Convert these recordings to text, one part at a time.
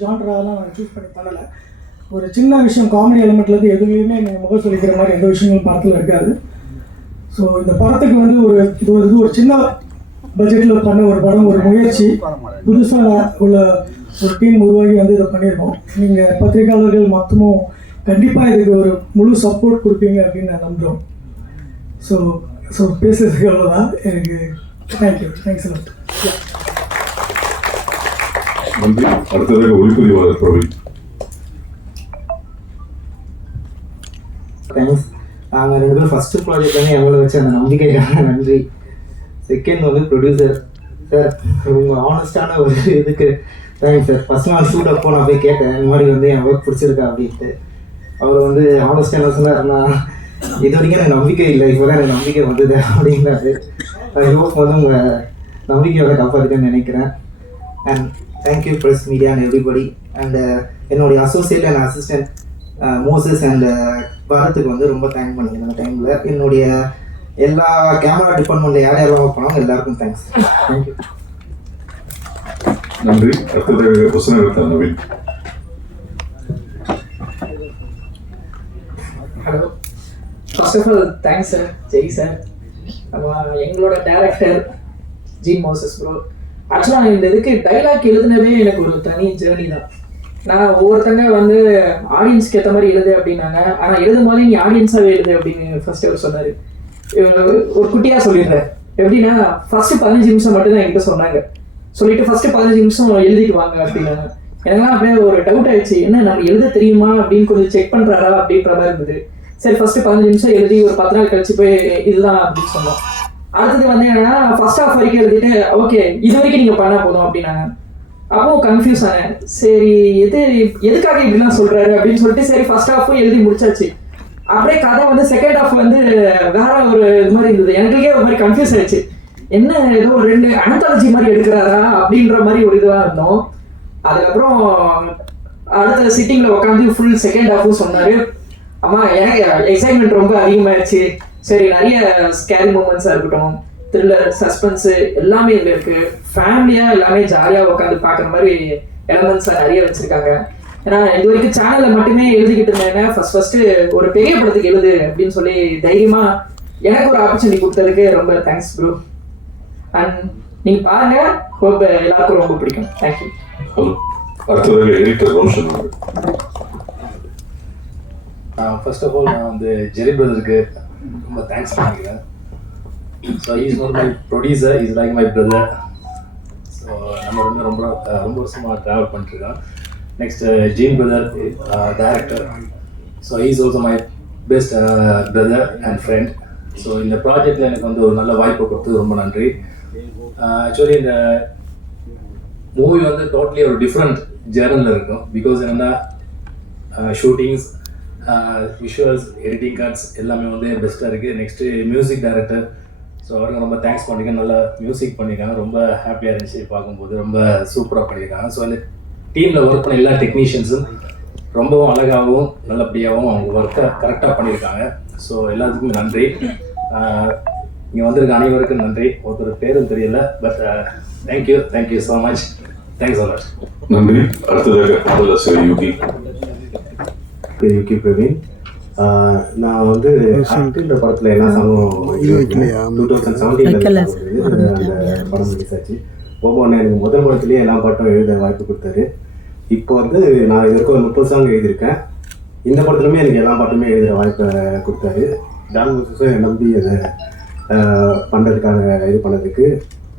ஜான்ராலாம் நான் சூஸ் பண்ணி பண்ணலை. ஒரு சின்ன விஷயம் காமெடி எலிமெண்ட்லேருந்து எதுலேயுமே நீங்கள் முகம் சொல்லிக்கிற மாதிரி எந்த விஷயங்களும் படத்தில் இருக்காது. ஸோ இந்த படத்துக்கு வந்து ஒரு சின்ன பட்ஜெட்டில் பண்ண ஒரு படம், ஒரு முயற்சி, புதுசாக உள்ள ஒரு டீம் உருவாகி வந்து இதை பண்ணியிருக்கோம். நீங்கள் பத்திரிகையாளர்கள் மொத்தமும் கண்டிப்பாக இதுக்கு ஒரு முழு சப்போர்ட் கொடுப்பீங்க அப்படின்னு நான் நம்புகிறோம். ஸோ பேசுறதுக்கு அவ்வளோதான். எனக்கு தேங்க்யூ. Thanks a lot. நன்றி. அடுத்ததாக ஒளிப்பதிவாளர் பிரவீன். தேங்க்ஸ். நாங்கள் 2 பேரும் ஃபஸ்ட்டு ப்ராஜெக்ட்லேருந்து எவ்வளோ வச்சு அந்த நம்பிக்கைக்காக நன்றி. செகண்ட் வந்து ப்ரொடியூசர் சார், உங்கள் ஆனஸ்டான ஒரு இதுக்கு தேங்க்ஸ் சார். ஃபஸ்ட் நாள் ஷூட் அப்போ நான் போய் கேட்டேன், இந்த மாதிரி வந்து என் ஒர்க் பிடிச்சிருக்கா அப்படின்ட்டு. அவர் வந்து ஆனஸ்டாக என்ன சொன்னார், இது வரைக்கும் எனக்கு நம்பிக்கை இல்லை, இப்போ தான் எனக்கு நம்பிக்கை வந்தது அப்படின்னாரு. ஐ ஹோப் வந்து உங்கள் நம்பிக்கையோட காப்பாற்றுன்னு நினைக்கிறேன். And thank you press media and everybody. And என்னுடைய associate and assistant Moses and பரத்துக்கு வந்து ரொம்ப தேங்க் பண்ணிக்கிறேன். அந்த டைமில் என்னுடைய எல்லா கேமரா டிபார்ட்மெண்ட்டில் யார் யாரெல்லாம் ஒர்க் பண்ணாங்க எல்லாருக்கும் தேங்க்ஸ். தேங்க்யூ. நன்றி. அடுத்ததாக வசனகர்த்தா நவீன். Hello, first of all thanks sir, Jai sir, எங்களோட டேரக்டர் ஜி மோசஸ் ப்ரோ. ஆக்சுவலாக இந்த இதுக்கு டைலாக் எழுதுனதே எனக்கு ஒரு தனி ஜேர்னி தான். நான் ஒவ்வொருத்தங்க வந்து ஆடியன்ஸ்க்கு ஏற்ற மாதிரி எழுது அப்படின்னாங்க, ஆனால் எழுதும் போதே நீ ஆடியன்ஸாகவே எழுது அப்படின்னு ஃபர்ஸ்ட் அவர் சொன்னார். ஒரு குட்டியாக சொல்லிடுறேன். எப்படின்னா ஃபர்ஸ்ட் 15 நிமிஷம் மட்டும் தான் என்கிட்ட சொன்னாங்க. சொல்லிட்டு ஃபர்ஸ்ட் 15 நிமிஷம் எழுதிட்டு வாங்க அப்படின்னாங்க. எனக்குலாம் அப்படியே ஒரு டவுட் ஆயிடுச்சு, என்ன நம்ம எழுத தெரியுமா அப்படின்னு கொஞ்சம் செக் பண்ணுறாரா அப்படின்ற மாதிரி இருந்தது. சரி, ஃபர்ஸ்ட் 15 நிமிஷம் எழுதி ஒரு 10 நாள் கழிச்சு போய் இதுதான் அப்படின்னு சொன்னோம். அடுத்தது வந்து என்னன்னா ஃபர்ஸ்ட் ஹாஃப் வரைக்கும் எழுதிட்டு ஓகே இது வரைக்கும் நீங்கள் பண்ணால் போதும் அப்படின்னாங்க. அப்போ கன்ஃபியூஸ் ஆனேன். சரி, எதுக்காக இப்படிலாம் சொல்கிறாரு அப்படின்னு சொல்லிட்டு சரி ஃபர்ஸ்ட் ஹாஃபும் எழுதி முடிச்சாச்சு. அப்படியே கதை வந்து செகண்ட் ஹாஃப் வந்து வேற ஒரு இது மாதிரி இருந்தது. எனக்குள்ளே ஒரு மாதிரி கன்ஃபியூஸ் ஆயிடுச்சு, என்ன ஏதோ ஒரு 2 அனந்தாலஜி மாதிரி எடுக்கிறாரா அப்படின்ற மாதிரி ஒரு இதுவாக இருந்தோம். அதுக்கப்புறம் அடுத்த சிட்டிங்கில் உட்காந்து ஃபுல் செகண்ட் ஹாஃபும் சொன்னார். அம்மா எனக்கு எக்ஸைட்மெண்ட் ரொம்ப அதிகமாகிடுச்சு. சரி, நிறைய ஸ்கேரி மூமெண்ட்ஸாக இருக்கட்டும், த்ரில்லர், சஸ்பென்ஸு எல்லாமே இதில் இருக்குது. ஃபேமிலியாக எல்லாமே ஜாலியாக உட்காந்து பார்க்குற மாதிரி எலமெண்ட்ஸாக நிறைய வச்சுருக்காங்க. ஏன்னா இது வரைக்கும் சேனலில் மட்டுமே எழுதிக்கிட்டு இருந்தாங்க. ஃபஸ்ட்டு ஒரு பெரிய படத்துக்கு எழுது அப்படின்னு சொல்லி தைரியமாக எனக்கு ஒரு ஆப்பர்ச்சுனிட்டி கொடுத்ததுக்கு ரொம்ப தேங்க்ஸ் ப்ரோ. அண்ட் நீங்கள் பாருங்கள், ஹோப் எல்லாருக்கும் ரொம்ப பிடிக்கும். தேங்க்யூ. அடுத்ததாக editor Roshan. First of all நான் வந்து ஜெரி பிரதருக்கு ரொம்ப தேங்க்ஸ் பண்ணிக்கிறேன். So is not my producer, is like my brother. So நம்ம வந்து ரொம்ப வருஷமாக ட்ராவல் பண்ணிட்டுருக்கோம். Next Jean brother, director. So is also my best brother and friend. ஸோ இந்த ப்ராஜெக்டில் எனக்கு வந்து ஒரு நல்ல வாய்ப்பு கொடுத்து ரொம்ப நன்றி. ஆக்சுவலி இந்த மூவி வந்து டோட்டலி ஒரு டிஃப்ரெண்ட் ஜேர்னலில் இருக்கும். பிகாஸ் என்னென்னா ஷூட்டிங்ஸ், விஷுவல்ஸ், எடிட்டிங் கார்ட்ஸ் எல்லாமே வந்து பெஸ்ட்டாக இருக்குது. நெக்ஸ்ட்டு மியூசிக் டைரக்டர், ஸோ அவருக்கு ரொம்ப தேங்க்ஸ் பண்ணியிருக்கேன். நல்லா மியூசிக் பண்ணியிருக்காங்க, ரொம்ப ஹாப்பியாக இருந்துச்சு பார்க்கும்போது. ரொம்ப சூப்பராக பண்ணியிருக்காங்க. ஸோ இந்த டீமில் ஒர்க் பண்ண எல்லா டெக்னீஷியன்ஸும் ரொம்பவும் அழகாகவும் நல்லபடியாகவும் அவங்க ஒர்க்கை கரெக்டாக பண்ணியிருக்காங்க. ஸோ எல்லாத்துக்கும் நன்றி. இங்கே வந்திருக்க அனைவருக்கும் நன்றி. ஒருத்தர் பேரும் தெரியல, but thank you so much. Thanks so much. நன்றி. அடுத்ததாக யூகி பிரவீன். நான் வந்து ஆக்டின்ற படத்தில் என்ன சாங்கும் 2017 அந்த படம் ரிலீஸ் ஆச்சு. ஒவ்வொன்று எனக்கு முதல் படத்துலேயே எல்லா பாட்டும் எழுத வாய்ப்பு கொடுத்தாரு. இப்போ வந்து நான் இதற்கு ஒரு 30 சாங் எழுதியிருக்கேன். இந்த படத்துலையுமே எனக்கு எல்லா பாட்டுமே எழுதுகிற வாய்ப்பை கொடுத்தாரு. ஜான் மோசஸை நம்பி அதை பண்ணுறதுக்காக இது பண்ணதுக்கு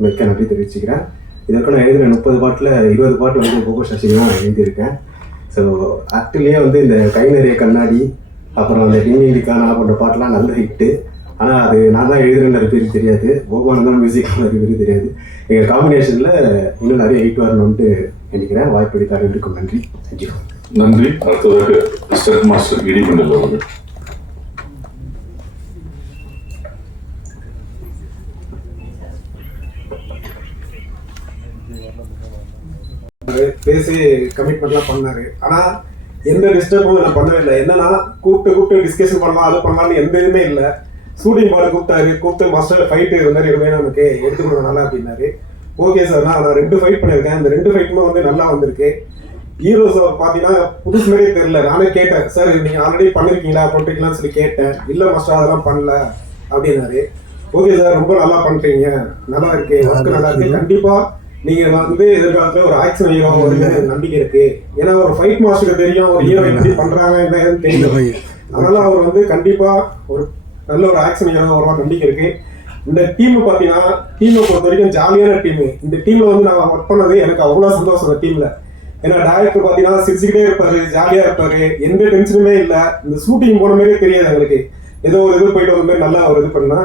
மிக்க நன்றி தெரிவிச்சுக்கிறேன். இதற்கு நான் எழுதின 30 பாட்டில் 20 பாட்டு வந்து கோகோ சசிகலாம் எழுதியிருக்கேன். ஸோ ஆக்டிவ்லேயே வந்து இந்த கை நிறைய கண்ணாடி, அப்புறம் அந்த டிமிடிக்கான போன்ற பாட்டெலாம் நல்ல ஹிட்டு. ஆனால் அது நான் தான் எழுதுறேன்னு பேருக்கு தெரியாது, போகவானதான் மியூசிக் பேருக்கு தெரியாது. எங்கள் காம்பினேஷனில் இன்னும் நிறைய ஹிட் வரணும்ட்டு நினைக்கிறேன். வாய்ப்பு அளித்த அனைவருக்கும் நன்றி. தேங்க்யூ. நன்றி. அடுத்ததாக ஸ்டெப் மாஸ்டர் இடிமண்டல் அவர்கள். பேசி கமிட்மெண்ட்லாம் பண்ணாரு. ஆனால் எந்த டிஸ்டர்பும் நான் பண்ணவே இல்லை. என்னன்னா கூப்பிட்டு டிஸ்கஷன் பண்ணலாம், அது பண்ணலாம்னு எந்த இதுவுமே இல்லை. ஷூட்டிங் பாட கூப்பிட்டு மாஸ்டர் ஃபைட்டு இது மாதிரி எதுவுமே நமக்கு எடுத்து கொடுக்கறனால அப்படின்னாரு. ஓகே சார், நான் 2 ஃபைட் பண்ணியிருக்கேன். அந்த 2 ஃபைட்டுமே வந்து நல்லா வந்திருக்கு. ஹீரோஸ் பார்த்தீங்கன்னா புதுசு மாதிரியே தெரியல. நானே கேட்டேன், சார் நீங்கள் ஆல்ரெடி பண்ணியிருக்கீங்களா பண்ணிருக்கீங்களான்னு சொல்லி கேட்டேன். இல்லை மாஸ்டர் அதெல்லாம் பண்ணல அப்படின்னாரு. ஓகே சார், ரொம்ப நல்லா பண்ணுறீங்க, நல்லா இருக்கு, ஒர்க்கு நல்லா இருக்கு, கண்டிப்பாக நீங்கள் வந்து எதிர்காலத்தில் ஒரு ஆக்ஷன் ஹீரோ ஒரு நம்பிக்கை இருக்கு. ஏன்னா ஒரு ஃபைட் மாஸ்டருக்கு தெரியும் ஒரு ஹீரோ எப்படி பண்ணுறாங்க என்னன்னு தெரியும். அதனால அவர் வந்து கண்டிப்பாக ஒரு நல்ல ஒரு ஆக்ஷன் ஹீரோ வருவாங்க நம்பிக்கை இருக்கு. இந்த டீம் பார்த்தீங்கன்னா டீமை பொறுத்த வரைக்கும் ஜாலியான டீமு. இந்த டீமில் வந்து நான் ஒர்க் பண்ணது எனக்கு அவ்வளோ சந்தோஷம். இந்த டீமில் ஏன்னா டைரக்டர் பார்த்தீங்கன்னா சிரிச்சுக்கிட்டே இருப்பாரு, ஜாலியாக இருப்பாரு, எந்த டென்ஷனுமே இல்லை. இந்த ஷூட்டிங் போன மாதிரியே தெரியாது எங்களுக்கு. ஏதோ ஒரு இது போயிட்டு வந்த மாதிரி நல்லா ஒரு இது பண்ணா.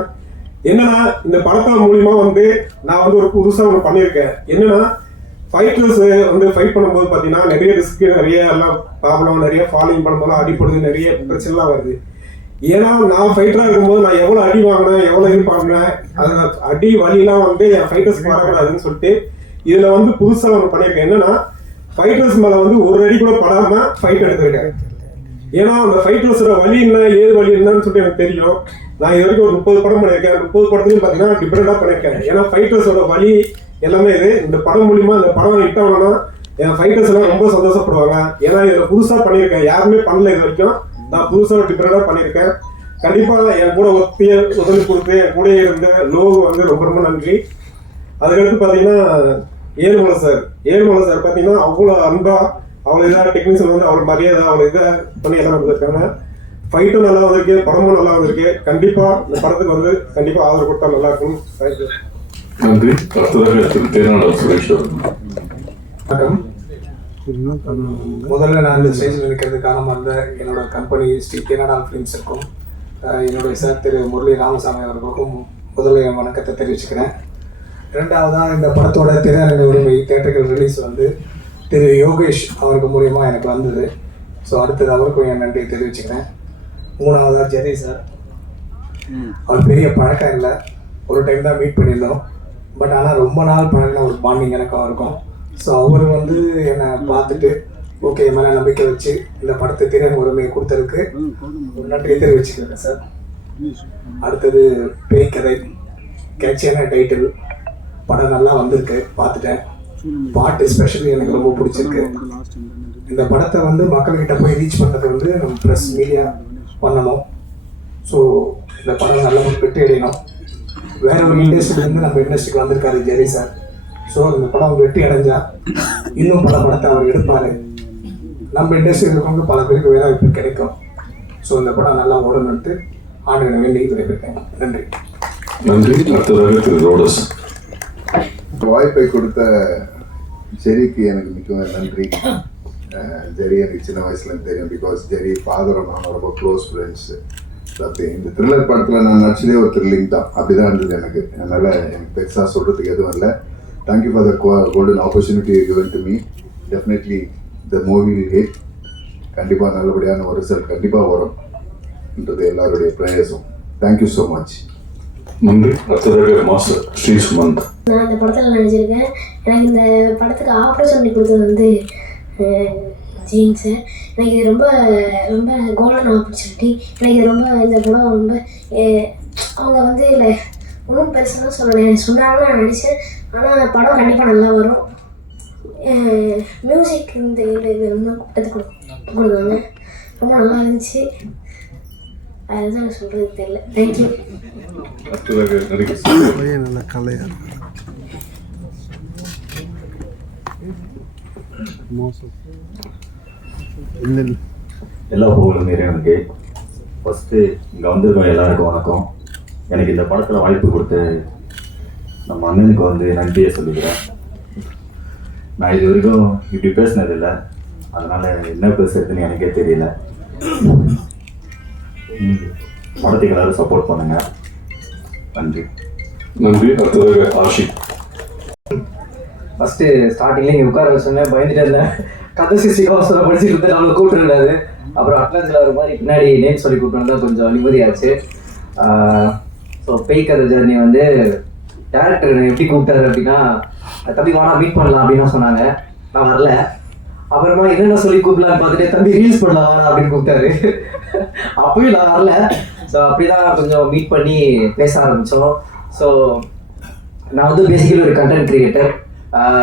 என்னன்னா இந்த படத்தின் மூலியமா வந்து நான் வந்து ஒரு புதுசாக ஒன்று பண்ணியிருக்கேன். என்னன்னா ஃபைட்டர்ஸ் வந்து ஃபைட் பண்ணும்போது பார்த்தீங்கன்னா நிறைய ரிஸ்க், நிறைய எல்லாம் ப்ராப்ளம், நிறைய ஃபாலோயிங் பண்ணும்போது அடிப்படுது, நிறைய பிரச்சனைலாம் வருது. ஏன்னா நான் ஃபைட்டராக இருக்கும்போது நான் எவ்வளோ அடி வாங்கினேன், எவ்வளோ இது பண்ணேன், அது அடி வலிலாம் வந்து என் ஃபைட்டர்ஸ் வரக்கூடாதுன்னு சொல்லிட்டு இதில் வந்து புதுசாக ஒன்று பண்ணியிருக்கேன். என்னன்னா ஃபைட்டர்ஸ் மேலே வந்து ஒரு அடி கூட படாமல் ஃபைட் எடுத்திருக்கேன். ஏன்னா அந்த ஃபைட்டர்ஸோட வலி என்ன ஏது வலி என்னன்னு சொல்லிட்டு எனக்கு தெரியும். நான் இது வரைக்கும் ஒரு 30 படம் பண்ணியிருக்கேன். 30 படத்துலையும் பார்த்தீங்கன்னா டிஃப்ரெண்டாக பண்ணியிருக்கேன். ஏன்னா ஃபைட்டர்ஸோட வலி எல்லாமே இது. இந்த படம் மூலிமா இந்த படம் ஹிட் ஆகணும்னா என் ஃபைட்டர்ஸ் எல்லாம் ரொம்ப சந்தோஷப்படுவாங்க. ஏன்னா இதில் புதுசாக பண்ணியிருக்கேன், யாருமே பண்ணல இது வரைக்கும். நான் புதுசாக டிஃப்ரெண்டாக பண்ணியிருக்கேன். கண்டிப்பாக என் கூட உதவி கொடுத்து என் கூட இருந்த லோகு வந்து ரொம்ப ரொம்ப நன்றி. அதுக்கடுத்து பார்த்தீங்கன்னா ஏழுமலை சார் பார்த்தீங்கன்னா அவ்வளோ அன்பா, அவ்வளோ இதாக டெக்னீஷியன் வந்து அவ்வளோ மரியாதை, அவ்வளோ இதை பண்ணி எல்லாம் வந்திருக்காங்க. ஃபைட்டும் நல்லா வந்திருக்கு, படமும் நல்லா வந்திருக்கு. கண்டிப்பாக இந்த படத்துக்கு வந்து கண்டிப்பாக ஆதரவு கொடுத்தா நல்லா இருக்கும். தேங்க்யூ. நன்றி. அடுத்ததாக திரு தேனாளர் சுரேஷ் வணக்கம். முதல்ல நான் இந்த ஸ்டேஜில் இருக்கிறது காரணமாக இருந்த என்னோட கம்பெனி ஸ்ரீ தேனாடால் ஃபிலிம்ஸ் இருக்கும் என்னுடைய சார் திரு முரளி ராமசாமி அவர்களுக்கும் முதல்ல என் வணக்கத்தை தெரிவிச்சுக்கிறேன். ரெண்டாவதாக இந்த படத்தோட திரையரங்க உரிமை தியேட்டர்கள் ரிலீஸ் வந்து திரு யோகேஷ் அவருக்கு மூலியமாக எனக்கு வந்தது. ஸோ அடுத்தது அவருக்கும் என் நன்றியை தெரிவிச்சுக்கிறேன். மூணாவதாக ஜெரி சார், அவர் பெரிய பழக்கம் இல்லை, ஒரு டைம் தான் மீட் பண்ணியிருந்தோம். பட் ஆனால் ரொம்ப நாள் பழகின ஒரு பாண்டிங் எனக்கு இருக்கும். ஸோ அவர் வந்து என்னை பார்த்துட்டு ஓகே மேலே நம்பிக்கை வச்சு இந்த படத்தை திரையரங்க உரிமையை கொடுத்ததுக்கு ஒரு நன்றியை தெரிவிச்சுக்கிறேன் சார். அடுத்தது பேய் கதை, கேட்சியான டைட்டில், படம் நல்லா வந்திருக்கு, பார்த்துட்டேன். பாட்டு எஸ்பெஷலி எனக்கு ரொம்ப பிடிச்சிருக்கு. இந்த படத்தை வந்து மக்கள்கிட்ட போய் ரீச் பண்ணுறது வந்து நம்ம ப்ரெஸ் மீடியா பண்ணணும். ஸோ இந்த படம் நல்ல வெற்றி அடையணும். வேற ஒரு இண்டஸ்ட்ரியிலேருந்து நம்ம இண்டஸ்ட்ரிக்கு வந்திருக்காரு ஜெரி சார். ஸோ இந்த படம் வெற்றி அடைஞ்சா இன்னும் பல படத்தை அவர் எடுப்பார். நம்ம இண்டஸ்ட்ரியில் இருக்கவங்க பல பேருக்கு வேலை வாய்ப்பு கிடைக்கும். ஸோ இந்த படம் நல்லா ஓடணுன்ட்டு ஆண்டுகளை வேண்டி விடைபெற்றேன். நன்றி. நன்றி. அடுத்ததாக திரு ரோடஸ். வாய்ப்பை கொடுத்த ஜெரிக்கு எனக்கு மிகவும் நன்றி. ஜெரி எனக்கு சின்ன வயசுலேருந்து தெரியும். பிகாஸ் ஜெரி ஃபாதரும் நானும் ரொம்ப க்ளோஸ் ஃப்ரெண்ட்ஸு. அப்படி இந்த த்ரில்லர் படத்தில் நான் நடிச்சதே ஒரு த்ரில்லிங் தான், அப்படி தான் இருந்தது எனக்கு. அதனால் எனக்கு பெருசாக சொல்கிறதுக்கு எதுவும் இல்லை. Thank you for the golden opportunity given to me. Definitely the movie hit. கண்டிப்பாக நல்லபடியான ஒரு ரிசல்ட் கண்டிப்பாக வரும்ன்றது எல்லாருடைய ப்ரேயர்ஸும். Thank you so much. நன்றி. அடுத்ததாக மாஸ்டர் ஸ்ரீ சுமந்த். நான் இந்த படத்தில் நினச்சிருக்கேன். எனக்கு இந்த படத்துக்கு ஆப்பர்ச்சுனிட்டி கொடுத்தது வந்து ஜெயின் சார். எனக்கு இது ரொம்ப ரொம்ப கோல்டன் ஆப்பர்ச்சுனிட்டி. எனக்கு இது ரொம்ப இந்த படம் ரொம்ப அவங்க வந்து இல்லை ஒன்றும் பெருசாக சொல்லலை, சொன்னாலும் நான் நினச்சேன். ஆனால் படம் கண்டிப்பாக நல்லா வரும். மியூசிக் இந்த இது இன்னும் கூட்டத்தை கொடுத்தாங்க, ரொம்ப நல்லா இருந்துச்சு. அதுதான் சொல்கிறது தெரியல. தேங்க்யூ. அடுத்ததாக நடிகர் நல்ல கலையா எல்லா புகழும் இறைவனுக்கு. ஃபஸ்ட்டு இங்கே வந்திருக்கோம் எல்லாருக்கும் வணக்கம். எனக்கு இந்த படத்தில் வாய்ப்பு கொடுத்த நம்ம அண்ணனுக்கு வந்து நன்றியை சொல்லிக்கிறேன். நான் இது வரைக்கும் இப்படி பேசினதில்லை, அதனால் என்ன பேசுறதுன்னு எனக்கே தெரியல. படத்துக்கு எல்லாரும் சப்போர்ட் பண்ணுங்க. நன்றி. நன்றி. அடுத்ததாக ஆஷிக். ஃபஸ்ட்டு ஸ்டார்டிங்கில் இங்கே உட்கார வச்சோன்னே பயந்துட்டு இருந்தேன். கதை சிசிகாசனை படிச்சுட்டு இருந்தேன், நம்மளை கூப்பிட்டுருந்தாரு. அப்புறம் அட்லான்ஸில் ஒரு மாதிரி பின்னாடி நேம் சொல்லி கூப்பிட்டு கொஞ்சம் நிம்மதியாச்சு. ஸோ பேய் கதை ஜர்னி வந்து டேரக்டர் எப்படி கூப்பிட்டாரு அப்படின்னா, தம்பி வாடா மீட் பண்ணலாம் அப்படின்னு சொன்னாங்க. நான் வரல. அப்புறமா என்னென்ன சொல்லி கூப்பிடலான்னு பார்த்துட்டு தம்பி ரீல்ஸ் பண்ணலாம் வாடா அப்படின்னு கூப்பிட்டாரு. அப்பயும் நான் வரல. ஸோ அப்படி தான் கொஞ்சம் மீட் பண்ணி பேச ஆரம்பித்தோம். ஸோ நான் வந்து பேசிக்கலி ஒரு கண்டென்ட் கிரியேட்டர்.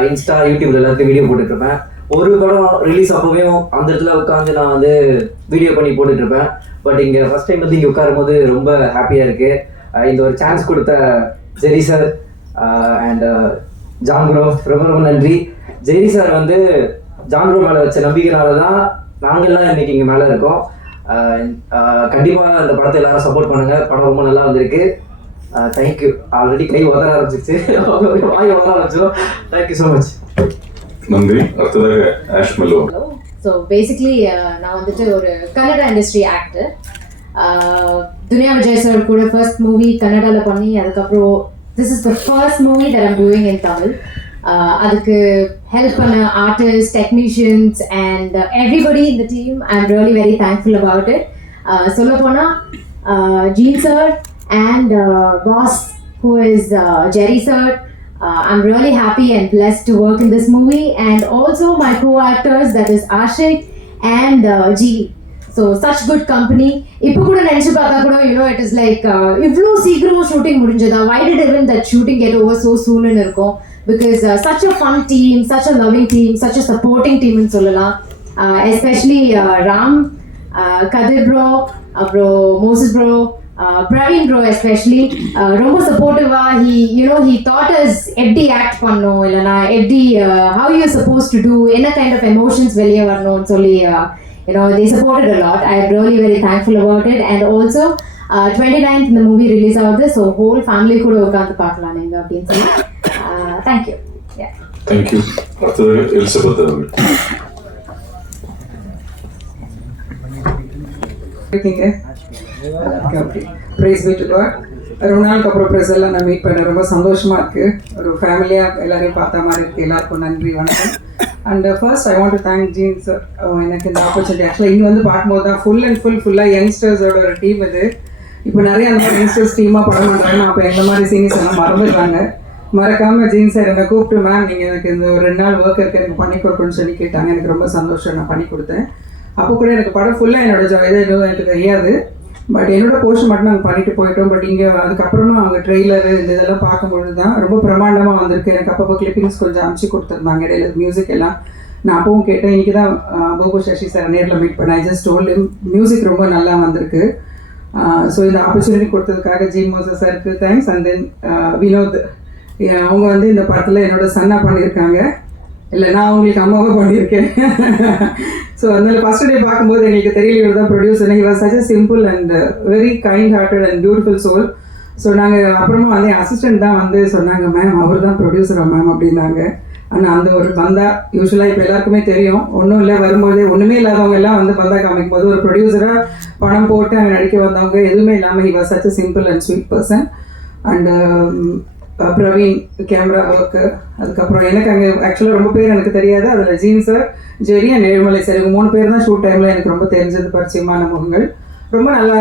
இன்ஸ்டா யூடியூப்ல எல்லாத்தையும் வீடியோ போட்டுட்ருப்பேன். ஒரு படம் ரிலீஸ் அப்போவையும் அந்த இடத்துல உட்காந்து நான் வந்து வீடியோ பண்ணி போட்டுட்டு இருப்பேன். பட் இங்கே ஃபர்ஸ்ட் டைம் வந்து இங்கே உட்காரும் போது ரொம்ப ஹாப்பியாக இருக்குது. இந்த ஒரு சான்ஸ் கொடுத்த ஜெரி சார் அண்ட் ஜான் ப்ரோ ரொம்ப ரொம்ப நன்றி. ஜெரி சார் வந்து ஜான் ப்ரோ மேலே வச்ச நம்பிக்கைனால தான் நாங்கள்லாம் இன்னைக்கு இங்கே மேலே இருக்கோம். கண்டிப்பாக அந்த படத்தை எல்லாரும் சப்போர்ட் பண்ணுங்கள். படம் ரொம்ப நல்லா வந்திருக்கு. தேங்க்யூ. ஆல்ரெடி கை உதற ஆரம்பிச்சிச்சு, வாய் உதற ஆரம்பிச்சோம். Thank you so much. நன்றி. அடுத்ததாக ஆஷ் மெல்லோ. ஸோ பேசிக்லி நான் வந்துட்டு ஒரு Kannada industry actor. Duniya Vijay sir கூட ஃபர்ஸ்ட் மூவி கன்னடாவில் பண்ணி அதுக்கப்புறம் this is the first movie that I'm doing in Tamil. அதுக்கு ஹெல்ப் பண்ண ஆர்டிஸ்ட், டெக்னீஷியன்ஸ் அண்ட் எவ்ரிபடி இந்த team I am really very thankful about it. சொல்லப்போனால் ஜீன் sir and boss who is Jerry sir, I'm really happy and blessed to work in this movie, and also my co-actors, that is Ashik and G. So such good company. Ipo kuda nenchu paatha kuda, you know, it is like ivlo seekram shooting mudinjada, why did even that shooting get over so soon nu irukom, because such a fun team, such a loving team, such a supporting team in sollala. Especially Ram, Kadir bro, bro Moses bro, Praveen bro especially, ரொம்ப supportive-ஆ he taught us எப்படி act பண்ணணும், இல்லைனா எப்படி how you're supposed to do, என்ன kind of emotions வெளியே வரணும்னு சொல்லி they supported a lot. I'm really very thankful about it. And also 29th இந்த movie release ஆகுது, so whole family கூட உட்கார்ந்து பார்க்கலாம் நீங்க அப்படின்னு சொல்லி. Thank you. Yeah. Thank you. அடுத்ததாக எலிசபெத் அவர்கள். Praise be to God. ரொம்ப நாளுக்கு அப்புறம் ப்ரெஸ் எல்லாம் நான் மீட் பண்ண ரொம்ப சந்தோஷமாக இருக்குது. ஒரு ஃபேமிலியாக எல்லாரையும் பார்த்த மாதிரி இருக்குது. எல்லாருக்கும் நன்றி, வணக்கம். And first I want to thank Jean sir. எனக்கு இந்த ஆப்பர்ச்சுனிட்டி ஆக்சுவலாக இங்கே வந்து பார்க்கும்போது தான் ஃபுல்லாக யங்ஸ்டர்ஸோட ஒரு டீம் இது. இப்போ நிறைய அந்த மாதிரி யங்ஸ்டர்ஸ் டீமாக படம் பண்ணுறாங்க. அப்போ எந்த மாதிரி சீனியர்ஸ் எல்லாம் மறந்துடுறாங்க. மறக்காமல் ஜீன் சார் என்னை கூப்பிட்டு, மேம் நீங்கள் எனக்கு இந்த ஒரு 2 நாள் ஒர்க் இருக்குது எனக்கு பண்ணி கொடுக்கணும்னு சொல்லி கேட்டாங்க. எனக்கு ரொம்ப சந்தோஷம், நான் பண்ணி கொடுத்தேன். அப்போ கூட எனக்கு படம் ஃபுல்லாக என்னோட எதுவும் எனக்கு தெரியாது. பட் என்னோட போர்ஷன் மட்டும் நாங்கள் பண்ணிட்டு போயிட்டோம். பட் இங்கே அதுக்கப்புறமா அவங்க ட்ரெய்லரு இந்த இதெல்லாம் பார்க்கும்பொழுது தான் ரொம்ப பிரமாண்டமாக வந்திருக்கு. எனக்கு அப்பப்போ கிளிப்பிங்ஸ் கொஞ்சம் அனுப்பிச்சி கொடுத்துருந்தாங்க இடையில, மியூசிக் எல்லாம். நான் அப்பவும் கேட்டேன். இன்றைக்கி தான் போகோ சசி சார் நேரில் மீட் பண்ணேன். I just told him music ரொம்ப நல்லா வந்திருக்கு. ஸோ இந்த ஆப்பர்ச்சுனிட்டி கொடுத்ததுக்காக ஜீன் மோசஸ் சாருக்கு தேங்க்ஸ். அண்ட் தென் வினோத், அவங்க வந்து இந்த படத்தில் என்னோட சன்னாக பண்ணியிருக்காங்க. இல்லை, நான் அவங்களுக்கு அம்மாவாக பண்ணியிருக்கேன். ஸோ அதனால் ஃபஸ்ட் டே பார்க்கும்போது எங்களுக்கு தெரியல இவர் தான் producer. he was such a simple and very kind hearted and beautiful soul. So நாங்கள் அப்புறமா வந்து அசிஸ்டன்ட் தான் வந்து சொன்னாங்க, மேம் அவர் தான் ப்ரொடியூசரா மேம் அப்படின்னாங்க. ஆனால் அந்த ஒரு பந்தா யூஸ்வலாக இப்போ எல்லாருக்குமே தெரியும், ஒன்றும் இல்லை வரும்போது ஒன்றுமே இல்லாதவங்க எல்லாம் வந்து பந்தா காமிக்கும் போது ஒரு ப்ரொடியூசராக பணம் போட்டு அங்கே நடிக்க வந்தவங்க எதுவுமே இல்லாமல் he was such a simple and sweet person. And Praveen camera work. அதுக்கப்புறம் எனக்கு அங்கே ஆக்சுவலாக ரொம்ப பேர் எனக்கு தெரியாது. அதில் Jean sir, Jerry and Ezhumalai sir, இவங்க 3 பேர் தான் ஷூட் டைமில் எனக்கு ரொம்ப தெரிஞ்சது, பரிச்சயமான முகங்கள். ரொம்ப நல்லா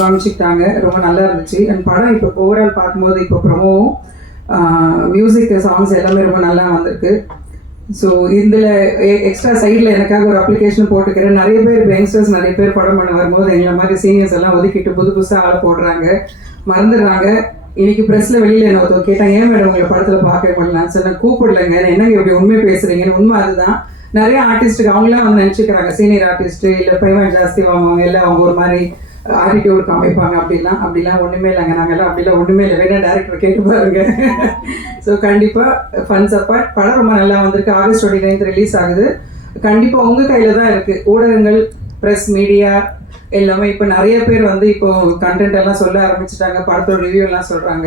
கவனிச்சுக்கிட்டாங்க, ரொம்ப நல்லா இருந்துச்சு. அண்ட் படம் இப்போ ஓவரால் பார்க்கும்போது இப்போ ப்ரொமோவும் மியூசிக் சாங்ஸ் எல்லாமே ரொம்ப நல்லா வந்திருக்கு. ஸோ இதில் எக்ஸ்ட்ரா சைடில் எனக்காக ஒரு அப்ளிகேஷன் போட்டுக்கிறேன். நிறைய பேர் இப்போ யங்ஸ்டர்ஸ் நிறைய பேர் படம் பண்ண வரும்போது எங்களை மாதிரி சீனியர்ஸ் எல்லாம் ஒதுக்கிட்டு புதுசாக ஆளை போடுறாங்க, மறந்துடுறாங்க. இன்னைக்கு ப்ரெஸ்ஸில் வெளியில் என்ன ஒருத்தர் கேட்டாங்க, ஏன் மேடம் உங்களை படத்தில் பார்க்க முடியலான்னு சொன்னால், கூப்பிடலைங்க, என்னங்க இப்படி உண்மை பேசுகிறீங்கன்னு. உண்மை அதுதான். நிறைய ஆர்டிஸ்ட்டுக்கு அவங்களாம் வந்து நினச்சிக்கிறாங்க சீனியர் ஆர்டிஸ்ட்டு இல்லை பேமெண்ட் ஜாஸ்தி வாங்குவாங்க, இல்லை அவங்க ஒரு மாதிரி ஆட்டிடியூட் காமிப்பாங்க. அப்படிலாம் ஒன்றுமே இல்லைங்க. நாங்கள்லாம் அப்படிலாம் ஒன்றுமே இல்லை. வேணா டேரக்டர் கேட்டு பாருங்க. ஸோ கண்டிப்பாக ஃபன்ஸ் அப்பார்ட் படம் ரொம்ப நல்லா வந்திருக்கு. August 29 ரிலீஸ் ஆகுது. கண்டிப்பாக உங்கள் கையில் தான் இருக்குது. ஊடகங்கள், ப்ரெஸ், மீடியா எல்லாமே இப்போ நிறைய பேர் வந்து இப்போ கண்டென்ட் எல்லாம் சொல்ல ஆரம்பிச்சிட்டாங்க, படத்தோட ரிவ்யூ எல்லாம் சொல்கிறாங்க.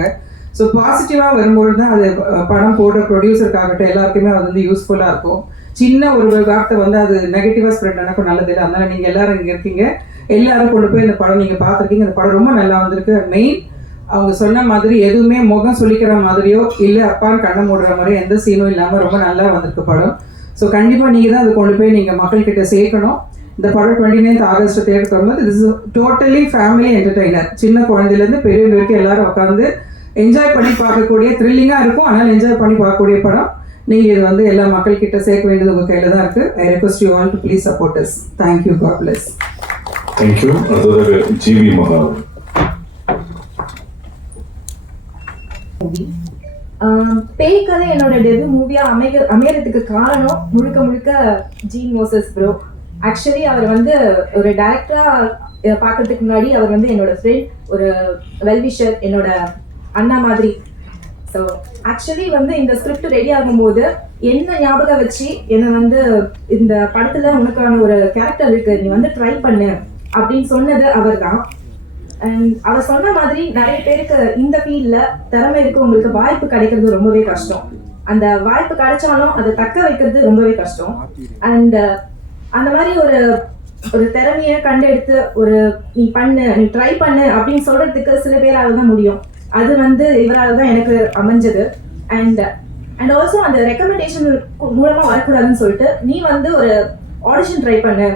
ஸோ பாசிட்டிவாக வரும்பொழுது தான் அது படம் போடுற ப்ரொடியூசருக்காகட்டும் எல்லாருக்குமே அது வந்து யூஸ்ஃபுல்லாக இருக்கும். சின்ன ஒரு வார்த்தை வந்து அது நெகட்டிவாக ஸ்ப்ரெட் ஆனப்போ நல்லதில்லை. அதனால் நீங்கள் எல்லோரும் இங்கே இருக்கீங்க, எல்லாரும் கொண்டு போய் இந்த படம் நீங்கள் பார்த்துருக்கீங்க. இந்த படம் ரொம்ப நல்லா வந்திருக்கு. மெயின் அவங்க சொன்ன மாதிரி எதுவுமே முகம் சொல்லிக்கிற மாதிரியோ இல்லை அப்பான்னு கண்ணை மூடுற மாதிரியோ எந்த சீனும் இல்லாமல் ரொம்ப நல்லா வந்திருக்கு படம். ஸோ கண்டிப்பாக நீங்கள் தான் அதை கொண்டு போய் நீங்கள் மக்கள்கிட்ட சேர்க்கணும். இந்த படம் 29th August தேட்டருக்கு வரும்போது இது இஸ் டோட்டலி ஃபேமிலி என்டர்டெய்னர். சின்ன குழந்தையிலேருந்து பெரியவங்க வரைக்கும் எல்லாரும் உட்காந்து என்ஜாய் பண்ணி பார்க்கக்கூடிய, த்ரில்லிங்காக இருக்கும் ஆனால் என்ஜாய் பண்ணி பார்க்கக்கூடிய படம். நீங்கள் இது வந்து எல்லா மக்கள்கிட்ட சேர்க்க வேண்டியது உங்கள் கையில் தான் இருக்குது. I request you all to please support us. Thank you. God bless. Thank you. அடுத்ததாக ஜிவி மகா. பேய் கதை என்னோட டெபியூ மூவியா அமையறதுக்கு காரணம் முழுக்க முழுக்க ஜீன் மோசஸ் ப்ரோ. ஆக்சுவலி அவர் வந்து ஒரு டைரக்டரா பார்க்கறதுக்கு முன்னாடி அவர் வந்து என்னோட ஃப்ரெண்ட், ஒரு வெல்விஷர், என்னோட அண்ணா மாதிரி. ஸோ ஆக்சுவலி வந்து இந்த ஸ்கிரிப்ட் ரெடி ஆகும்போது என்ன ஞாபகம் வச்சு என்னை வந்து இந்த படத்துல உனக்கான ஒரு கேரக்டர் இருக்கு, நீ வந்து ட்ரை பண்ணு அப்படின்னு சொன்னது அவர் தான். அண்ட் அவர் சொன்ன மாதிரி நிறைய பேருக்கு இந்த ஃபீல்ட்ல திறமை இருக்கு, உங்களுக்கு வாய்ப்பு கிடைக்கிறது ரொம்பவே கஷ்டம். அந்த வாய்ப்பு கிடைச்சாலும் அதை தக்க வைக்கிறது ரொம்பவே கஷ்டம். அண்ட் அந்த மாதிரி ஒரு திறமையை கண்டெடுத்து ஒரு நீ பண்ணு, நீ ட்ரை பண்ணு அப்படின்னு சொல்றதுக்கு சில பேரால தான் முடியும். அது வந்து இவரால் தான் எனக்கு அமைஞ்சது. அண்ட் ஆல்சோ அந்த ரெக்கமெண்டேஷன் மூலமா வரக்கூடாதுன்னு சொல்லிட்டு நீ வந்து ஒரு ஆடிஷன் ட்ரை பண்ணு,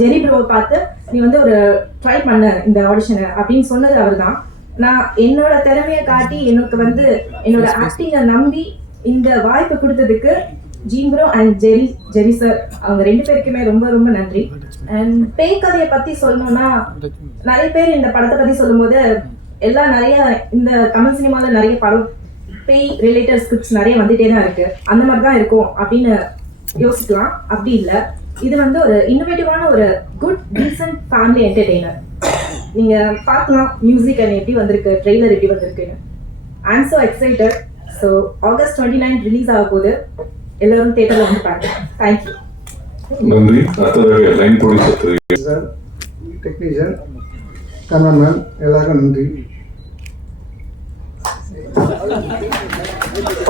ஜெரி ப்ரோவை பார்த்து நீ வந்து ஒரு ட்ரை பண்ண இந்த ஆடிஷனை அப்படின்னு சொன்னது அவர் தான். நான் என்னோட திறமையை காட்டி எனக்கு வந்து என்னோட ஆக்டிங்கை நம்பி இந்த வாய்ப்பு கொடுத்ததுக்கு Jean bro and Jerry sir அவங்க 2 பேருக்குமே ரொம்ப ரொம்ப நன்றி. அண்ட் பேய் கதையை பற்றி சொல்லணும்னா நிறைய பேர் இந்த படத்தை பற்றி சொல்லும்போது எல்லாம் நிறைய இந்த தமிழ் சினிமாவில் நிறைய படம் பேய் ரிலேட்டட் ஸ்கிரிப்ட்ஸ் நிறைய வந்துட்டே தான் இருக்கு, அந்த மாதிரி தான் இருக்கும் அப்படின்னு யோசிக்கலாம். அப்படி இல்லை, இது வந்து ஒரு இன்னோவேட்டிவான ஒரு குட் டீசன்ட் ஃபேமிலி என்டர்டெய்னர். நீங்க பார்க்கலாம் மியூசிக் அண்ட் எப்படி வந்திருக்கு, ட்ரெய்லர் எப்படி வந்திருக்குன்னு. ஐ am so excited. So August 29 release ஆக போகுது, எல்லாரும் தியேட்டர்ல வந்து பாருங்க. தேங்க்யூ. நன்றி. அடுத்ததாக லைன் ப்ரொடியூசர் டெக்னீஷியன், கேமராமேன் எல்லாருக்கும் நன்றி.